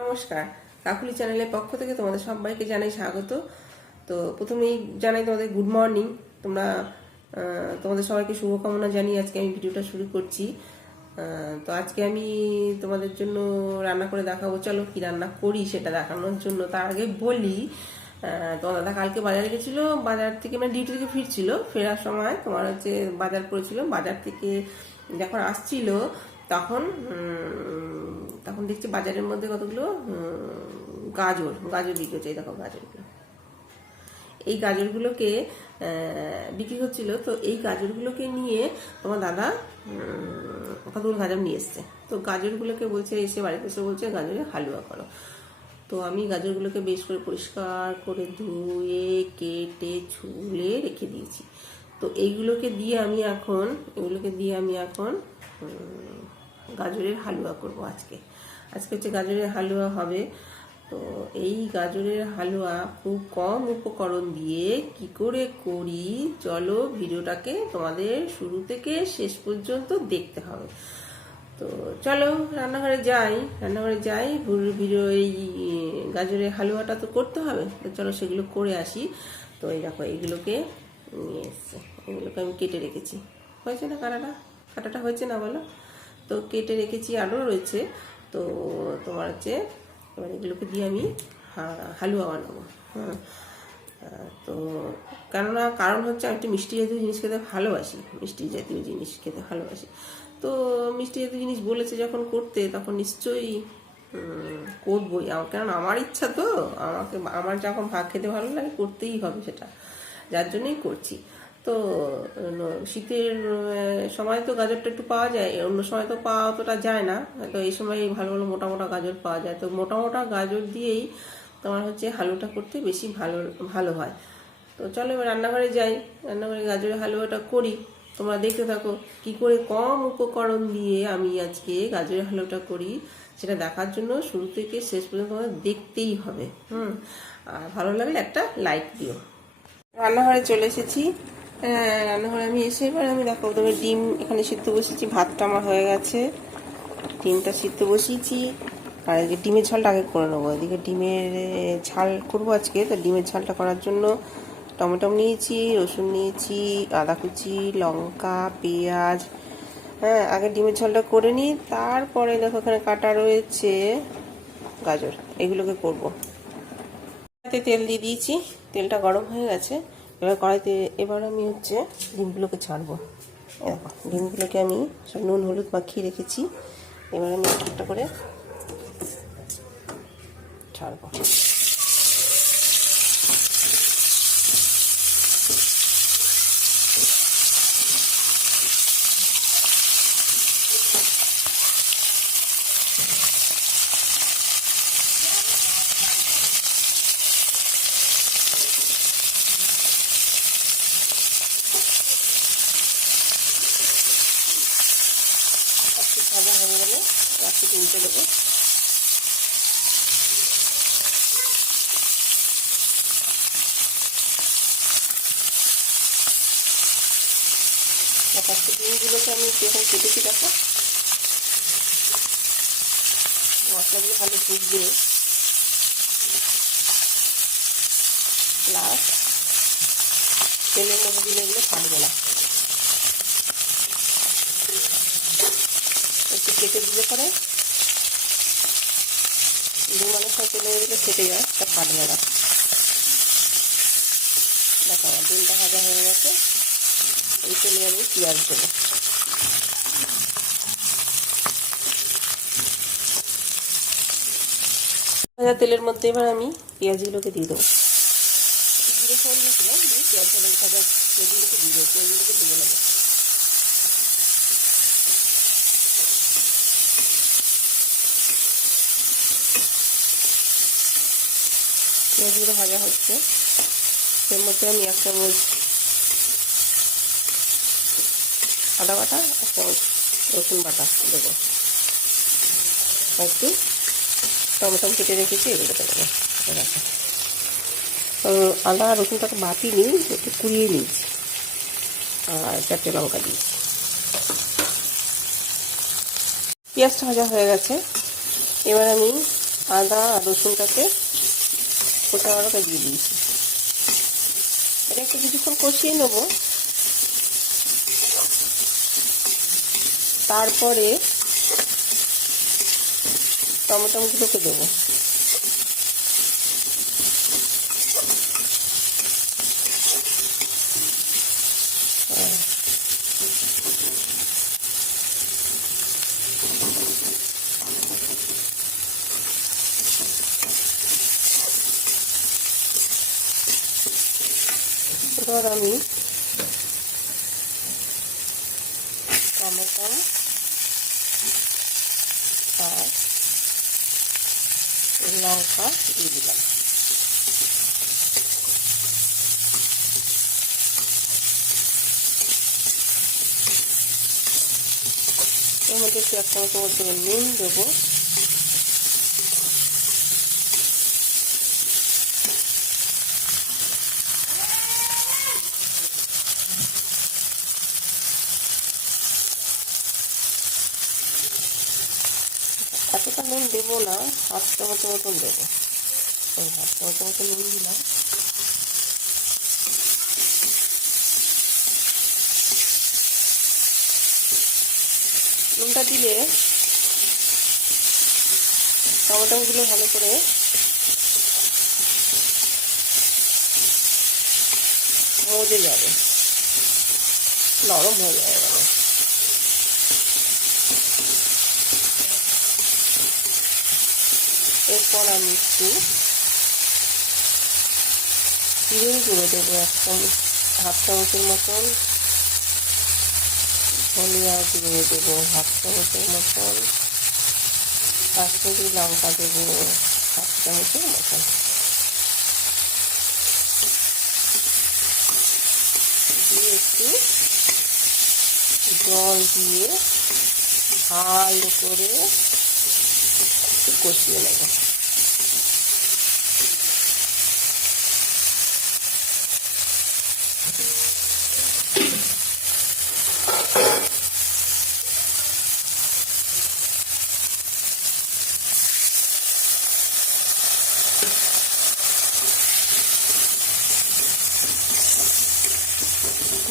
নমস্কার, কাকুলি চ্যানেলের পক্ষ থেকে তোমাদের সবাইকে জানাই স্বাগত। তো প্রথমেই জানাই তোমাদের গুড মর্নিং। তোমাদের সবাইকে শুভকামনা জানিয়ে আজকে আমি ভিডিওটা শুরু করছি। তো আজকে আমি তোমাদের জন্য রান্না করে দেখাবো। চলো কি রান্না করি সেটা দেখানোর জন্য তার আগে বলি, তোমার দাদা কালকে বাজারে গেছিলো। বাজার থেকে মানে ডিউটি থেকে ফিরছিল, ফেরার সময় তোমার হচ্ছে বাজার করেছিল। বাজার থেকে যখন আসছিল তখন তখন দেখছি বাজারের মধ্যে কতগুলো গাজর গাজর বিক্রি হচ্ছে। এই দেখো গাজরগুলো, এই গাজরগুলোকে বিক্রি হচ্ছিল। তো এই গাজরগুলোকে নিয়ে তোমার দাদা কতগুলো গাজর নিয়ে এসছে। তো গাজরগুলোকে বলছে, এসে বাড়িতে এসে বলছে গাজরের হালুয়া করো। তো আমি গাজরগুলোকে বেশ করে পরিষ্কার করে ধুয়ে কেটে ছুলে রেখে দিয়েছি। তো এগুলোকে দিয়ে আমি এখন গাজরের হালুয়া করব। আজকে হচ্ছে গাজরের হালুয়া হবে। তো এই গাজরের হালুয়া খুব কম উপকরণ দিয়ে কি করে করি, চলো ভিডিওটাকে তোমাদের শুরু থেকে শেষ পর্যন্ত দেখতে হবে। তো চলো রান্নাঘরে যাই ভিডিও। এই গাজরের হালুয়াটা তো করতে হবে, তো চলো সেগুলো করে আসি। তো এই দেখো এইগুলোকে নিয়ে এসছে, এগুলোকে আমি কেটে রেখেছি। হয়েছে না কাটাটা হয়েছে না বলো? তো কেটে রেখেছি, আরও রয়েছে। তো তোমার হচ্ছে এবার এগুলোকে দিয়ে আমি হালুয়া বানাবো। তো কারণ হচ্ছে আমি একটু মিষ্টি জাতীয় জিনিস খেতে ভালোবাসি। তো মিষ্টি জাতীয় জিনিস বলেছে যখন করতে, তখন নিশ্চয়ই করবোই। কারণ আমার ইচ্ছা, তো আমার যখন ভাত খেতে ভালো লাগে করতেই হবে সেটা, যার জন্যই করছি। তো শীতের সময় তো গাজরটা একটু পাওয়া যায়, অন্য সময় তো পাওয়া অতটা যায় না। তো এই সময় ভালো ভালো মোটা মোটা গাজর পাওয়া যায়। তো মোটা মোটা গাজর দিয়েই তোমার হচ্ছে হালুয়াটা করতে বেশি ভালো হয়। তো চলো এবার রান্নাঘরে গাজরের হালুয়াটা করি। তোমরা দেখতে থাকো কি করে কম উপকরণ দিয়ে আমি আজকে গাজরের হালুয়াটা করি, সেটা দেখার জন্য শুরু থেকে শেষ পর্যন্ত তোমাদের দেখতেই হবে। আর ভালো লাগলে একটা লাইক দিও। রান্নাঘরে চলে এসেছি। রান্নাঘরে আমি এসে এবার আমি দেখো তবে ডিম এখানে সিদ্ধ বসিয়েছি। ভাতটা আমার হয়ে গেছে, ডিমটা সিদ্ধ বসিয়েছি। আর এই ডিমের ঝালটা আগে করে নেবো। এদিকে ডিমের ঝাল করবো আজকে। তো ডিমের ঝালটা করার জন্য টমেটো নিয়েছি, রসুন নিয়েছি, আদা কুচি, লঙ্কা, পেঁয়াজ। আগে ডিমের ঝালটা করে নিই, তারপরে দেখো এখানে কাটা রয়েছে গাজর, এগুলোকে করবো। তেল দিয়ে দিয়েছি, তেলটা গরম হয়ে গেছে। এবার আমি হচ্ছে ডিমগুলোকে ছাড়বো। দেখো ডিমগুলোকে আমি সব নুন হলুদ মাখিয়ে রেখেছি। এবার আমি একটা করে ছাড়বো। ভাজা হয়ে গেলে রাখতে তুলতে দেবো। ফার্স্টে ডিমগুলোকে আমি যখন কেটেছি দেখো, মশলাগুলো ভালো ঢুকবে। প্লাস তেলের মধ্যে দিলে এগুলো ফাটবে না। একটু কেটে দিলে পরে ডিম অনেক সময় তেলে দিলে ফেটে যায়, তা ফাটবে না। দেখো ডিমটা ভাজা হয়ে গেছে। এই তেলে আমি পেঁয়াজ দেবো। ভাজা তেলের মধ্যে এবার আমি পেঁয়াজগুলোকে দিয়ে দেবো। একটু জিরে ফোড়ন দিয়েছিলাম, দিয়ে পেঁয়াজ ভাজা পেঁয়াজগুলোকে দিয়ে দেবো। পেঁয়াজগুলোকে দিয়ে নেবো। পেঁয়াজগুলো ভাজা হচ্ছে, এর মধ্যে আমি 1 চামচ আদা বাটা, 1 চামচ রসুন বাটা দেবো। একটু টমেটো কেটে রেখেছি, এগুলো দেবো। আদা রসুনটাকে বাটিনি, একটু কুড়িয়ে নিয়েছি। আর 4টে লঙ্কা দিয়েছি। পেঁয়াজটা ভাজা হয়ে গেছে। এবার আমি আদা আর রসুনটাকে কোটা করে দিয়ে দিয়েছি। এটা একটু কিছুক্ষণ কষিয়ে নেব। তারপরে টমেটোগুলোকে দেবো। এবার আমি টমেটো আর লঙ্কা দিয়ে দিলাম। এর মধ্যে একটু 1 চামচ মতো নুন দেবো। এতটা নুন দেবো না, 1/2 চামচ মতন দেবো। 1/2 চামচ মতো নুন দিলাম। নুনটা দিলে টমেটোগুলো ভালো করে মজে যাবে, নরম হয়ে যাবে। এরপর আমি একটু জিরের গুঁড়ো দেবো, 1/2 চামচের মতন। ধনিয়া গুঁড়ো দেবো 1/2 চামচের মতন। কাশ্মীরি লঙ্কা দেবো 1/2 চামচের মতন। দিয়ে একটু জল দিয়ে ভালো করে একটু কষিয়ে নেব।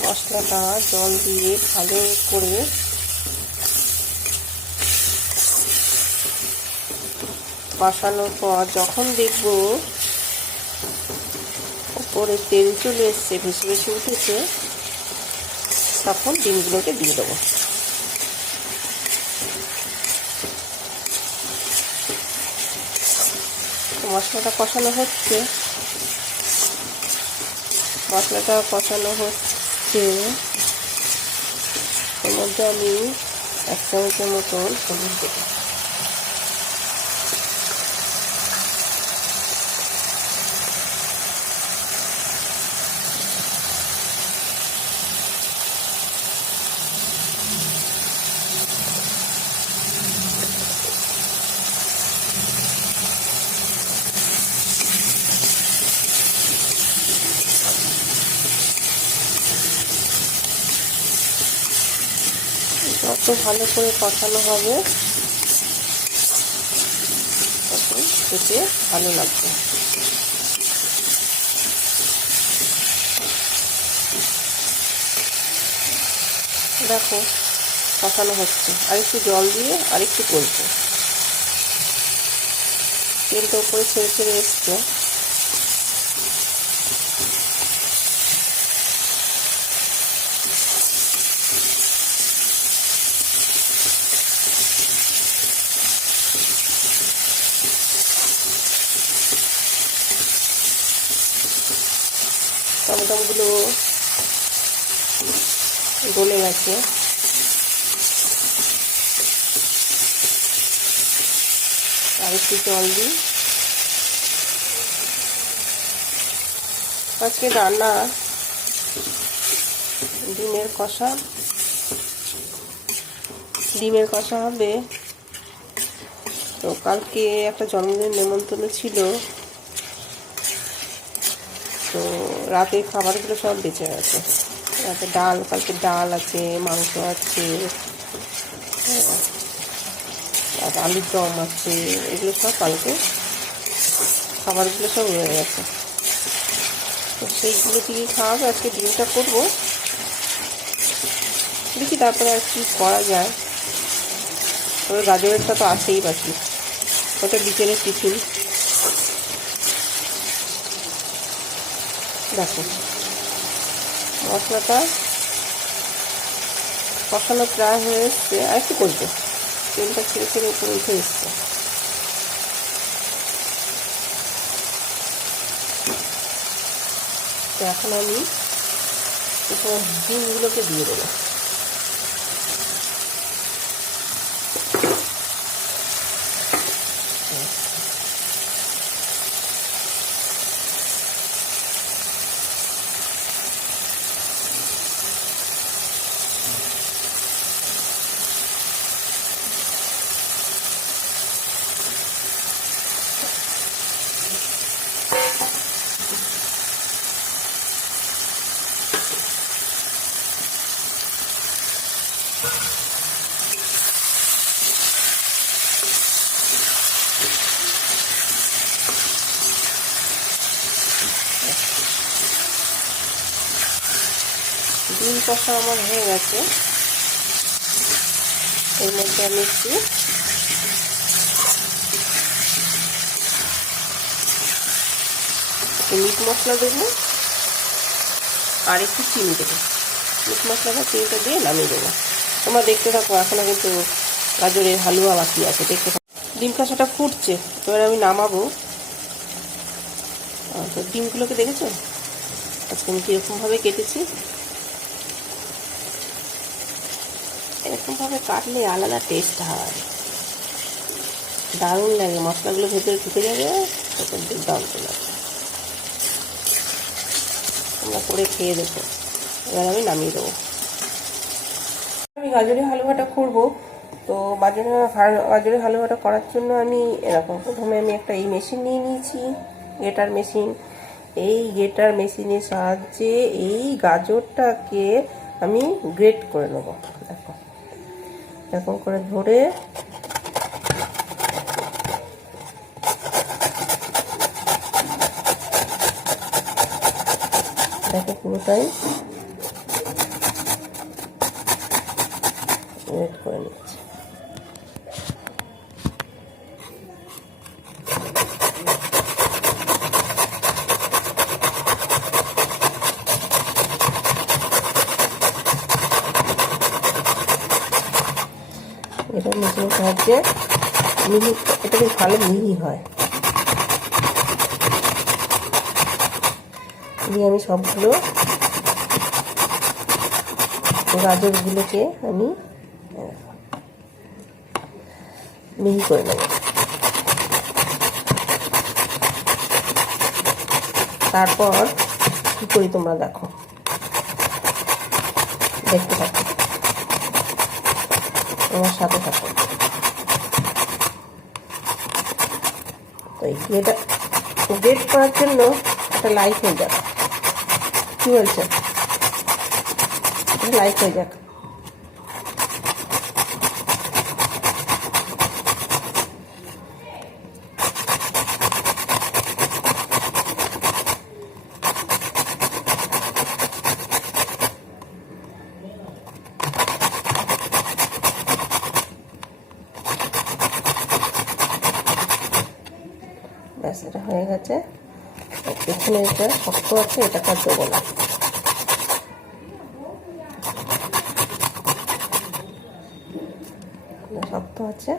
মশলাটা জল দিয়ে ভালো করে কষানোর পর যখন দেখব উপরে তেল চলে এসছে, ভেসে ভেসে উঠেছে, তখন ডিমগুলোকে দিয়ে দেবো। মশলাটা কষানো হচ্ছে, এর মধ্যে আমি 1 চামচের মতন হলুদ দেবো। যত ভালো করে কষানো হবে তত খেতে ভালো লাগবে। দেখো কষানো হচ্ছে, আর একটু জল দিয়ে আর একটু করবো। তেলটা উপরে ছেড়ে ছেড়ে এসছে। টমেটোগুলো গলে গেছে। আর একটু জল দিই। আজকে রান্না ডিমের কষা হবে। তো কালকে একটা জন্মদিন নেমন্তন্ন ছিল, তো রাতের খাবারগুলো সব বেঁচে গেছে। রাতে কালকে ডাল আছে, মাংস আছে, আর আলুর দম আছে, এগুলো সব কালকে খাবারগুলো সব রয়ে গেছে। তো সেইগুলো দিয়েই খাওয়াবো। আজকে ডিমটা করবো, দেখি তারপরে আর কি করা যায়। তবে গাজরেরটা তো আসেই বাকি, ওটা বিকেলের টিফিন। দেখো মশলাটা কষানো প্রায় হয়ে এসছে, আর একটু করবো। তেলটা ছেড়ে ছেড়ে উপরে উঠে এসছে। তো এখন আমি ডিমগুলোকে দিয়ে দেবো। ডিম কষা আমার হয়ে গেছে। এর মধ্যে আমি একটু মিট মশলা দেবো আর একটু চিনি দেবো। মিট মশলাটা চিনিটা দিয়ে নামিয়ে দেবো। তোমরা দেখতে থাকো, এখনো কিন্তু গাজরের হালুয়া বাকি আছে, দেখতে থাকো। ডিম কষাটা ফুটছে, এবার আমি নামাবো। তো ডিমগুলোকে দেখেছো আজকে আমি কীরকমভাবে কেটেছি। এরকমভাবে কাটলে আলাদা টেস্ট হয়, দারুণ লাগে। মশলাগুলো ভেতরে ঢুকে যাবে, তখন দুর্দান্ত লাগে। তোমরা করে খেয়ে দেখো। এবার আমি নামিয়ে দেবো। আমি গাজরের হালুয়াটা করবো। তো গাজরের হালুয়াটা করার জন্য আমি এরকম প্রথমে আমি একটা এই মেশিন নিয়ে নিয়েছি, গ্রেটার মেশিন। এই গ্রেটার মেশিনের সাহায্যে এই গাজরটাকে আমি গ্রেট করে নেবো। দেখো এরকম করে ধরে দেখো পুরোটাই গ্রেট করে নিচ্ছি। এটা মেশিনের সাহায্যে মিহি, এটা বেশ ভালো মিহি হয়। দিয়ে আমি সবগুলো গাজরগুলোকে আমি মিহি করে নেব। তারপর কি করি তোমরা দেখো, দেখতে থাকো, আমার সাথে থাকো। তো এই গ্রেট করার জন্য একটা লাইট হয়ে যাক, কি বলছে, লাইট হয়ে যাক। ব্যাস, এটা হয়ে গেছে। পেছনে এটা শক্ত আছে, এটাকে আর দেবো না। শক্ত আছে,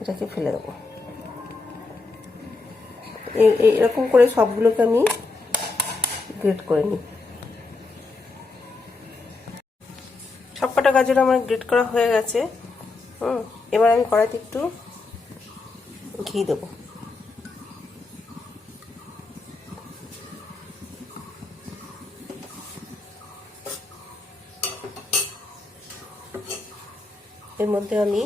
এটাকে ফেলে দেবো। এরকম করে সবগুলোকে আমি গ্রেট করে নিই। সবকটা গাজর আমার গ্রেট করা হয়ে গেছে। এবার আমি কড়াইতে একটু ঘি দেবো। এর মধ্যে আমি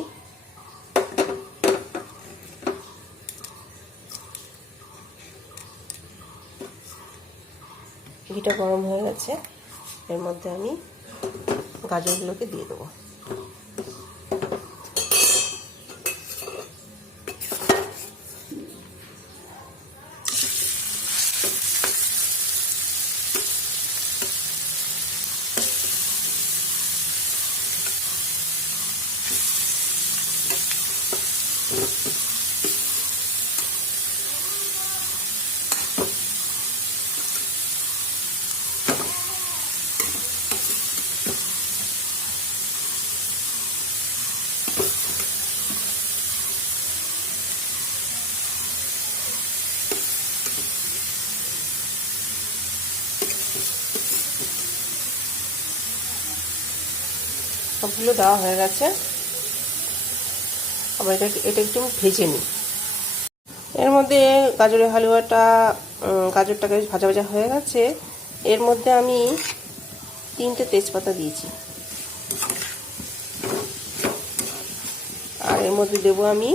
ঘিটা গরম হয়ে গেছে, এর মধ্যে আমি গাজরগুলোকে দিয়ে দেবো। সবগুলো দেওয়া হয়ে গেছে। আবার এটা একটু ভেজে নিই। এর মধ্যে গাজরের হালুয়াটা, গাজরটাকে ভাজা ভাজা হয়ে গেছে। এর মধ্যে আমি 3টে তেজপাতা দিয়েছি, আর এর মধ্যে দেবো আমি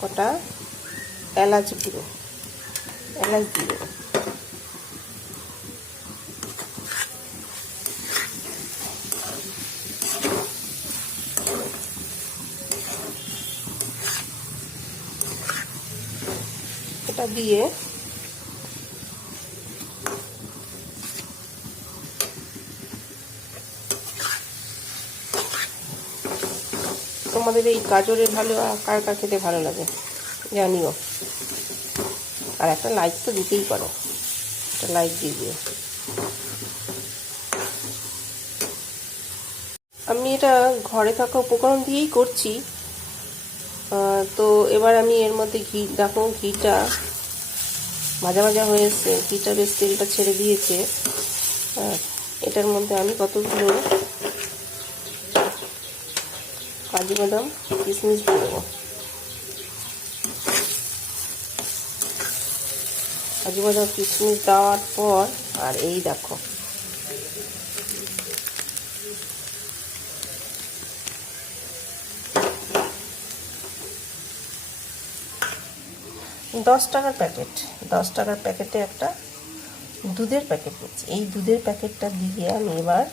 কটা এলাচ গুঁড়ো, এলাচ দিয়ে দেবো। এটা দিয়ে তোমাদের এই গাজরের হালুয়া কার কার খেতে ভালো লাগে জানিও, আর একটা লাইক তো দিতেই পারো, একটা লাইক দিয়ে দিও। আমি এটা ঘরে থাকা উপকরণ দিয়েই করছি। তো এবার আমি এর মধ্যে ঘি, দেখো ঘিটা ভাজা ভাজা হয়ে এসছে, ঘিটা বেশ তেলটা ছেড়ে দিয়েছে। এটার মধ্যে আমি কতগুলো কাজু বাদাম কিশমিশ দিয়ে দেবো। কাজু বাদাম কিশমিশ দেওয়ার পর, আর এই দেখো $10 প্যাকেট, 10 টাকার প্যাকেটে একটা দুধের প্যাকেট নিচ্ছি। এই দুধের প্যাকেটটা দিয়ে আমি এবার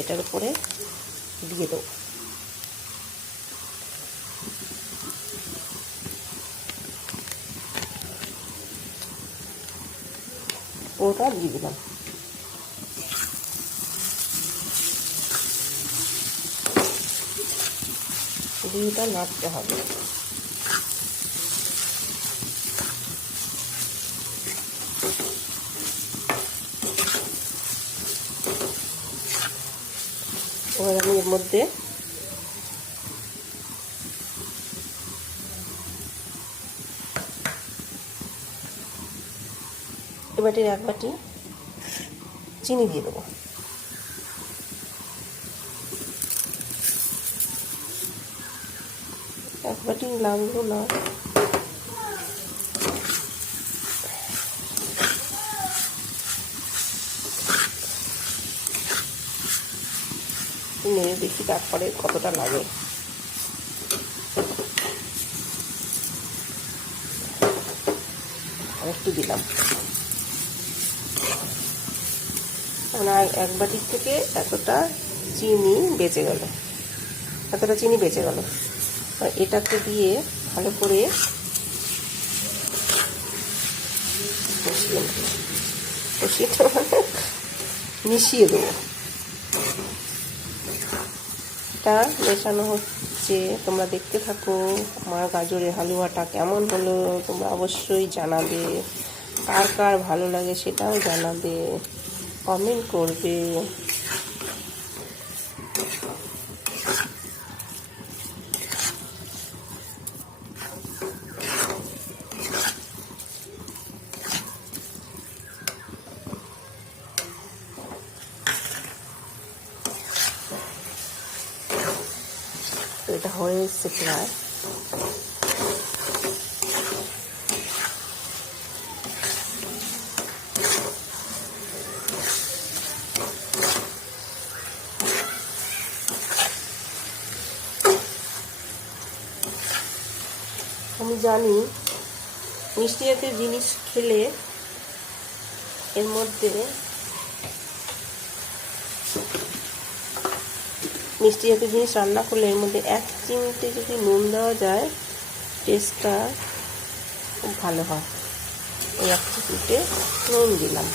এটার উপরে দিয়ে দেবো। ওটা দিয়ে দিলাম। দিয়ে এটা নাড়তে হবে। এবার আমি এর মধ্যে এবারে 1 বাটি চিনি দিয়ে দেবো। এক বাটি লাগলো না, নেড়ে দেখি তারপরে কতটা লাগে। আর একটু দিলাম, মানে 1 বাটির থেকে এতটা চিনি বেঁচে গেল, এতটা চিনি বেঁচে গেল। আর এটাকে দিয়ে ভালো করে মিশিয়ে দেবো। এটা মেশানো হচ্ছে, তোমরা দেখতে থাকো আমার গাজরের হালুয়াটা কেমন হলো। তোমরা অবশ্যই জানাবে, কার কার ভালো লাগে সেটাও জানাবে, কমেন্ট করবে। তো এটা হয়ে এসছে প্রায়। আমি জানি মিষ্টি জাতীয় জিনিস খেলে এর মধ্যে মিষ্টি জাতীয় জিনিস রান্না করলে এর মধ্যে 1 চিমটে যদি নুন দেওয়া যায় টেস্টটা খুব ভালো হয়। এই 1 চিমটে নুন দিলাম।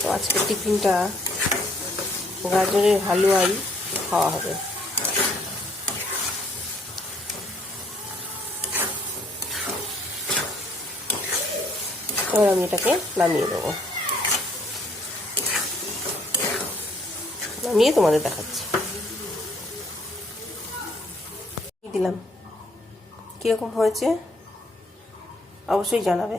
তো আজকের টিফিনটা গাজরের হালুয়াই খাওয়া হবে। এবার আমি এটাকে নামিয়ে দেবো। নামিয়ে তোমাদের দেখাচ্ছি। দিলাম, কীরকম হয়েছে অবশ্যই জানাবে।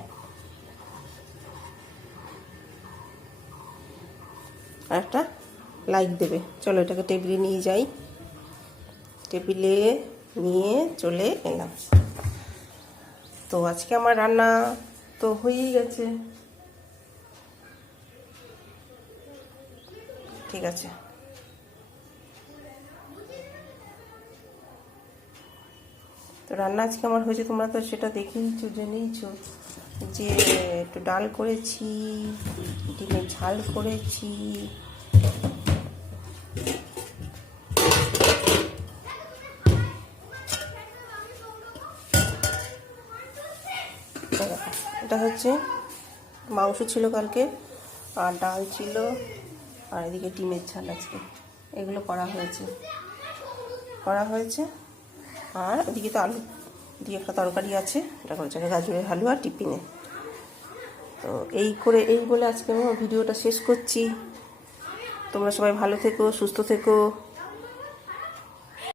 আর একটা লাইক দেবে। চলো এটাকে টেবিলে নিয়ে যাই। টেবিলে নিয়ে চলে এলাম। তো আজকে আমার রান্না তো হয়েই গেছে। ঠিক আছে, তো রান্না আজকে আমার হয়েছে, তোমরা তো সেটা দেখেইছো, জেনেইছো যে একটু ডাল করেছি, ডিমের ঝাল করেছি, এটা হচ্ছে মাংস ছিল কালকে, আর ডাল ছিল, আর এদিকে ডিমের ঝাল আজকে এগুলো করা হয়েছে। আর ওদিকে তো আলু দিয়ে একটা তরকারি আছে, এটা করেছে গাজরের হালুয়া টিফিনে। তো এই বলে আজকে আমার ভিডিওটা শেষ করছি। তোমরা সবাই ভালো থেকো, সুস্থ থেকো।